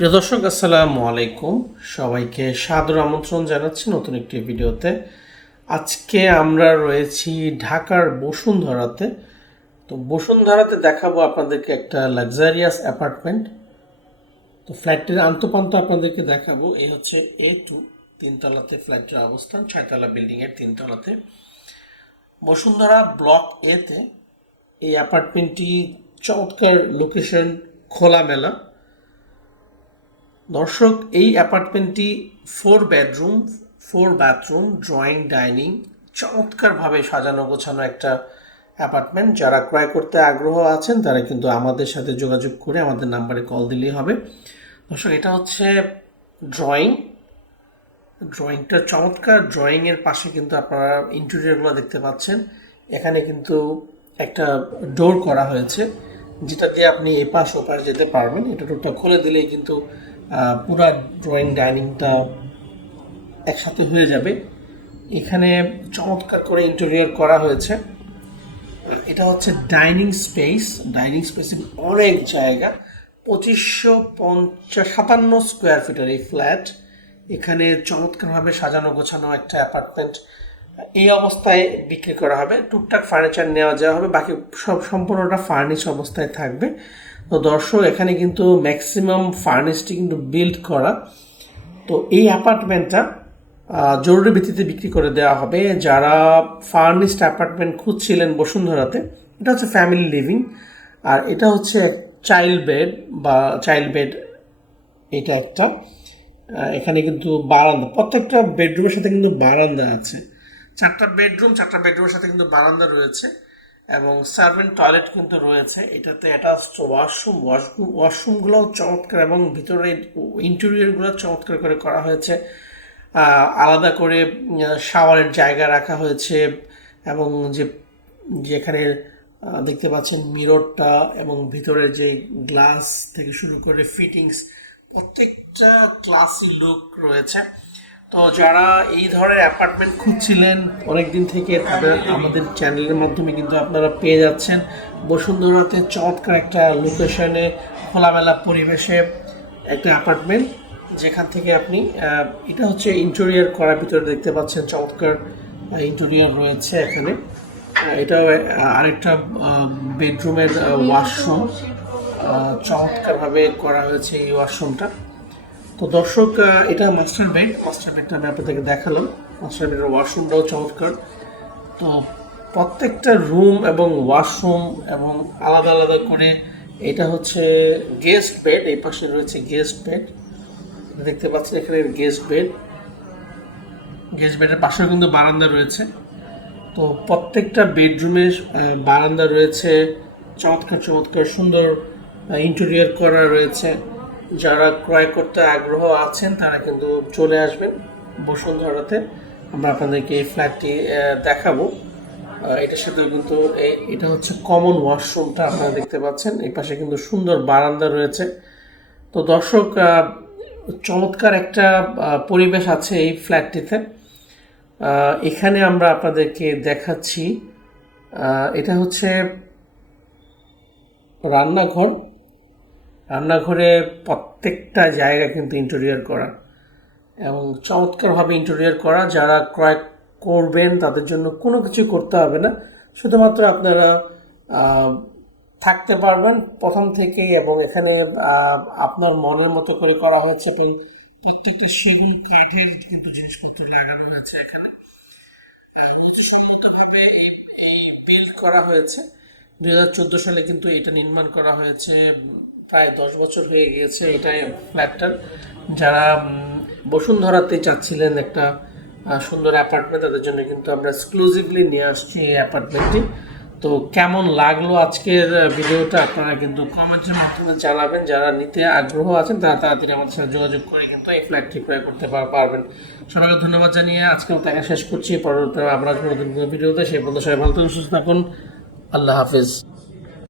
প্রিয় দর্শক, আসসালামু আলাইকুম। সবাইকে সাদর আমন্ত্রণ জানাচ্ছি নতুন একটি ভিডিওতে। আজকে আমরা রয়েছি ঢাকার বসুন্ধরাতে। তো বসুন্ধরাতে দেখাবো আপনাদেরকে একটা লাক্সারিয়াস অ্যাপার্টমেন্ট তো ফ্ল্যাটটির আন্তপান্ত আপনাদেরকে দেখাবো। এই হচ্ছে এ টু তিনতলাতে ফ্ল্যাটের অবস্থান, ছয়তলা বিল্ডিংয়ের তিনতলাতে। বসুন্ধরা ব্লক এতে এই অ্যাপার্টমেন্টটি চমৎকার লোকেশন খোলামেলা। দর্শক, এই অ্যাপার্টমেন্টটি four bedroom, four bathroom, drawing, dining, চমৎকারভাবে সাজানো গোছানো একটা অ্যাপার্টমেন্ট। যারা ক্রয় করতে আগ্রহ আছেন, তারা কিন্তু আমাদের সাথে যোগাযোগ করে আমাদের নাম্বারে কল দিলেই হবে। দর্শক, এটা হচ্ছে ড্রয়িং। ড্রয়িংটা চমৎকার। ড্রয়িংয়ের পাশে কিন্তু আপনারা ইন্টেরিয়রগুলো দেখতে পাচ্ছেন। এখানে কিন্তু একটা ডোর করা হয়েছে, যেটা দিয়ে আপনি এপাশ ওপাশ যেতে পারবেন। এটা ডোরটা খুলে দিলেই কিন্তু পুরা ড্রয়িং ডাইনিংটা একসাথে হয়ে যাবে। এখানে চমৎকার করে ইন্টেরিয়র করা হয়েছে। এটা হচ্ছে ডাইনিং স্পেস ডাইনিং স্পেসে অনেক জায়গা। পঁচিশশো পঞ্চাশ, সাতান্ন স্কোয়ার ফিটের এই ফ্ল্যাট এখানে চমৎকারভাবে সাজানো গোছানো একটা অ্যাপার্টমেন্ট এই অবস্থায় বিক্রি করা হবে। টুকটাক ফার্নিচার নেওয়া যাওয়া হবে। বাকি সব সম্পূর্ণটা ফার্নিশ অবস্থায় থাকবে। তো দর্শক, এখানে কিন্তু ম্যাক্সিমাম ফার্নিশটি কিন্তু বিল্ড করা। তো এই অ্যাপার্টমেন্টটা জরুরি ভিত্তিতে বিক্রি করে দেওয়া হবে। যারা ফার্নিশড অ্যাপার্টমেন্ট খুঁজছিলেন বসুন্ধরাতে, এটা হচ্ছে ফ্যামিলি লিভিং আর এটা হচ্ছে চাইল্ড বেড বা চাইল্ড বেড এটা একটা। এখানে কিন্তু বারান্দা, প্রত্যেকটা বেডরুমের সাথে কিন্তু বারান্দা আছে। চারটা বেডরুম, চারটা বেডরুমের সাথে কিন্তু বারান্দা রয়েছে এবং সার্ভেন্ট টয়লেট কিন্তু রয়েছে। এটাতে অ্যাটাচ ওয়াশরুম ওয়াশরুম ওয়াশরুমগুলোও চমৎকার এবং ভিতরে ইন্টেরিয়রগুলো চমৎকার করে করা হয়েছে। আলাদা করে শাওয়ারের জায়গা রাখা হয়েছে এবং যে, যেখানে দেখতে পাচ্ছেন মিররটা এবং ভিতরে যে গ্লাস থেকে শুরু করে ফিটিংস প্রত্যেকটা ক্লাসি লুক রয়েছে। তো যারা এই ধরনের অ্যাপার্টমেন্ট খুঁজছিলেন অনেক দিন থেকে তাদের আমাদের চ্যানেলের মাধ্যমে কিন্তু আপনারা পেয়ে যাচ্ছেন। বসুন্ধরাতে চমৎকার একটা লোকেশনে খোলামেলা পরিবেশে একটা অ্যাপার্টমেন্ট, যেখান থেকে আপনি এটা হচ্ছে ইন্টেরিয়ার করার ভিতরে দেখতে পাচ্ছেন চমৎকার ইন্টেরিয়র রয়েছে এখানে। এটাও আরেকটা বেডরুমের ওয়াশরুম চমৎকারভাবে করা হয়েছে এই ওয়াশরুমটা তো দর্শক এটা মাস্টার বেড। মাস্টার বেডটা আমি আপনাদেরকে দেখালাম। মাস্টার বেডের ওয়াশরুমটাও চমৎকার। তো প্রত্যেকটা রুম এবং ওয়াশরুম এবং আলাদা আলাদা করে এটা হচ্ছে গেস্ট বেড, এই পাশে রয়েছে গেস্ট বেড। দেখতে পাচ্ছেন এখানে গেস্ট বেড। গেস্ট বেডের পাশেও কিন্তু বারান্দা রয়েছে। তো প্রত্যেকটা বেডরুমে বারান্দা রয়েছে। চমৎকার চমৎকার, সুন্দর ইন্টেরিয়র করা রয়েছে। যারা ক্রয় করতে আগ্রহ আছেন, তারা কিন্তু চলে আসবেন বসুন্ধরাতে। আমরা আপনাদেরকে এই ফ্ল্যাটটি দেখাবো। এটার সাথে কিন্তু এটা হচ্ছে কমন ওয়াশরুমটা আপনারা দেখতে পাচ্ছেন। এই পাশে কিন্তু সুন্দর বারান্দা রয়েছে। তো দর্শক চমৎকার একটা পরিবেশ আছে এই ফ্ল্যাটটিতে এখানে আমরা আপনাদেরকে দেখাচ্ছি এটা হচ্ছে রান্নাঘর। রান্নাঘরে প্রত্যেকটা জায়গা কিন্তু ইন্টেরিয়র করা। এবং চমৎকারভাবে ইন্টেরিয়র করা, যারা ক্রয় করবেন তাদের জন্য কোনো কিছু করতে হবে না। শুধুমাত্র আপনারা থাকতে পারবেন প্রথম থেকেই এবং এখানে আপনার মনের মতো করে করা হয়েছে প্রত্যেকটা সেগুন, কাঠের কিন্তু জিনিসপত্র লাগানো হয়েছে এখানে। সম্মতভাবে এই এই বিল্ড করা হয়েছে। দুই হাজার চোদ্দ সালে কিন্তু এটা নির্মাণ করা হয়েছে। প্রায় দশ বছর হয়ে গিয়েছে এটাই ফ্ল্যাটটার যারা বসুন্ধরাতে চাচ্ছিলেন একটা সুন্দর অ্যাপার্টমেন্ট তাদের জন্য কিন্তু আমরা এক্সক্লুসিভলি নিয়ে আসছি এই অ্যাপার্টমেন্টটি তো কেমন লাগল আজকের ভিডিওটা? আপনারা কিন্তু কমেন্টের মাধ্যমে জানাবেন। যারা নিতে আগ্রহ আছেন, তারা তাড়াতাড়ি আমাদের সাথে যোগাযোগ করে কিন্তু এই ফ্ল্যাটটি ক্রয় করতে পার- পারবেন। সবাইকে ধন্যবাদ জানিয়ে আজকের টাকা শেষ করছি। পরবর্তী আমরা নতুন ভিডিওতে। সেই পর্যন্ত সবাই ভালো থাকুন, সুস্থ থাকুন। আল্লাহ হাফিজ।